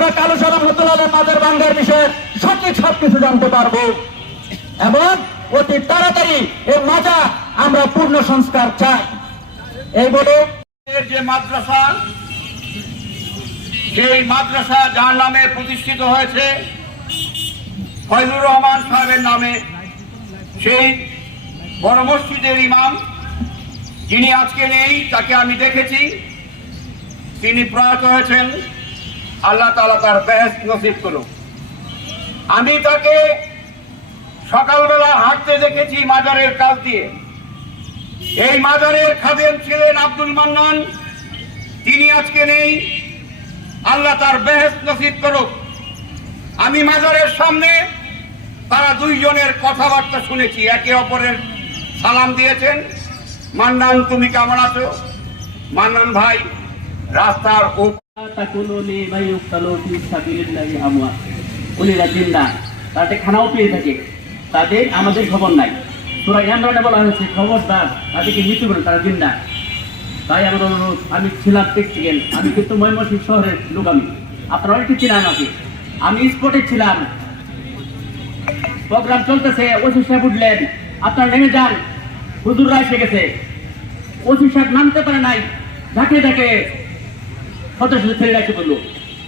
আমরা কালো সাদা মতুলালের মাদের বাঙ্গার বিষয়ে সঠিক সবকিছু জানতে পারব। এবং অতি তাড়াতাড়ি এই মাজা আমরা পূর্ণ সংস্কার চাই। এই বলে যে মাদ্রাসা, সেই মাদ্রাসা যার নামে প্রতিষ্ঠিত হয়েছে, ফয়জুর রহমান সাহেবের নামে, সেই বড় মসজিদের ইমাম যিনি আজকে নেই, তাকে আমি দেখেছি। তিনি প্রয়াত হয়েছেন আল্লাহ তালা তার বেহেস নসিব করুন আমি তাকে সকালবেলা হাঁটতে দেখেছি মাজারের কাজ দিয়ে। এই মাজারের খাদেম ছিলেন আব্দুল মান্নান। তিনি আজকে নেই। আল্লাহ তার বেহেস নসিব করুক। আমি মাজারের সামনে তারা দুইজনের কথাবার্তা শুনেছি, একে অপরের সালাম দিয়েছেন। মান্নান, তুমি কেমন আছো? মান্নান ভাই, রাস্তার ও তাকুনু লিমান ইউক্তালু ফি সাবিলিল্লাহি আমওয়াত উলিরা জিন্দা, তাতে খানাও পেয়ে থাকে তাদের আমাদের খবর নাই। সূরা ইমরানে বলা হয়েছে, খবরদার তাদেরকে মৃত্যু করে তারা জিন্দা। তাই আমার অনুরোধ, আমি ছিলাম প্র্যাকটিক্যাল, আমি কিন্তু ময়মনসিংহ শহরের লোক আমি। আপনারা অনেকে চিনেন আমাকে। আমি স্পটে ছিলাম। প্রোগ্রাম চলতেছে, ওসি সাহেব উঠলেন। আপনারা নেমে যান। হুজুররা এসে গেছে। ওসি সাহেব নামতে পারে নাই। ঢাকে ঢাকে সদস্য ছেড়ে রাখতে বলল?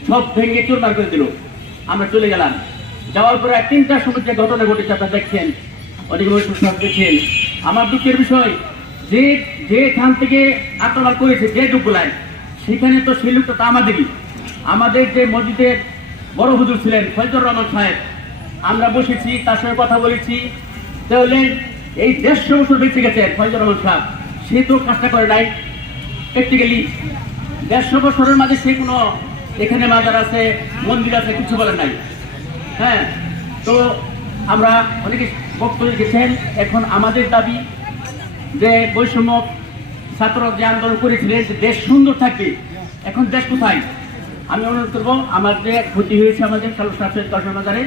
সব ভেঙে চুরমার করে দিল। আমরা চলে গেলাম। যাওয়ার পরে সময় যে ঘটনা ঘটেছে, আপনারা দেখছেন। অনেক দেখছেন। আমার দুঃখের বিষয়, যে যে এখান থেকে আক্রমণ করেছে, যে ডুবগুলায় সেখানে তো সেই লোকটা তো আমাদেরই। আমাদের যে মসজিদের বড় হুজুর ছিলেন ফজর রহমান সাহেব, আমরা বসেছি, তার সঙ্গে কথা বলেছি। তাহলে এই দেড়শো বছর বেঁচে গেছেন ফজর রহমান সাহেব। সে তো কাজটা করে নাই। প্র্যাকটিক্যালি দেড়শো বছরের মাঝে সে কোনো এখানে মাজার আছে, মন্দির আছে, কিছু বলেন নাই। হ্যাঁ তো আমরা অনেকে বক্তব্য লিখেছেন এখন আমাদের দাবি যে বৈষম্য ছাত্র যে আন্দোলন করেছিলেন, যে দেশ সুন্দর থাকবে, এখন দেশ কোথায়? আমি অনুরোধ করব, আমার যে ক্ষতি হয়েছে আমাদের শাসের দর্শন বাজারে,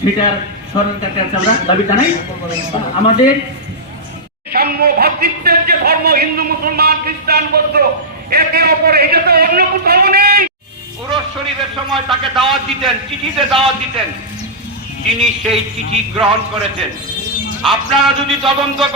সেটার সরকারের কাছে আমরা, দাবি জানাই। আমাদের সাম্য ভক্তিত্বের যে ধর্ম, হিন্দু, মুসলমান, খ্রিস্টান, বৌদ্ধ একে অপর এটা তো অন্য কোথাও নেই। পুরুষ শরীরের সময় তাকে দাওয়াত দিতেন, চিঠিতে দাওয়াত দিতেন। তিনি সেই চিঠি গ্রহণ করেছেন। আপনারা যদি তদন্ত করেন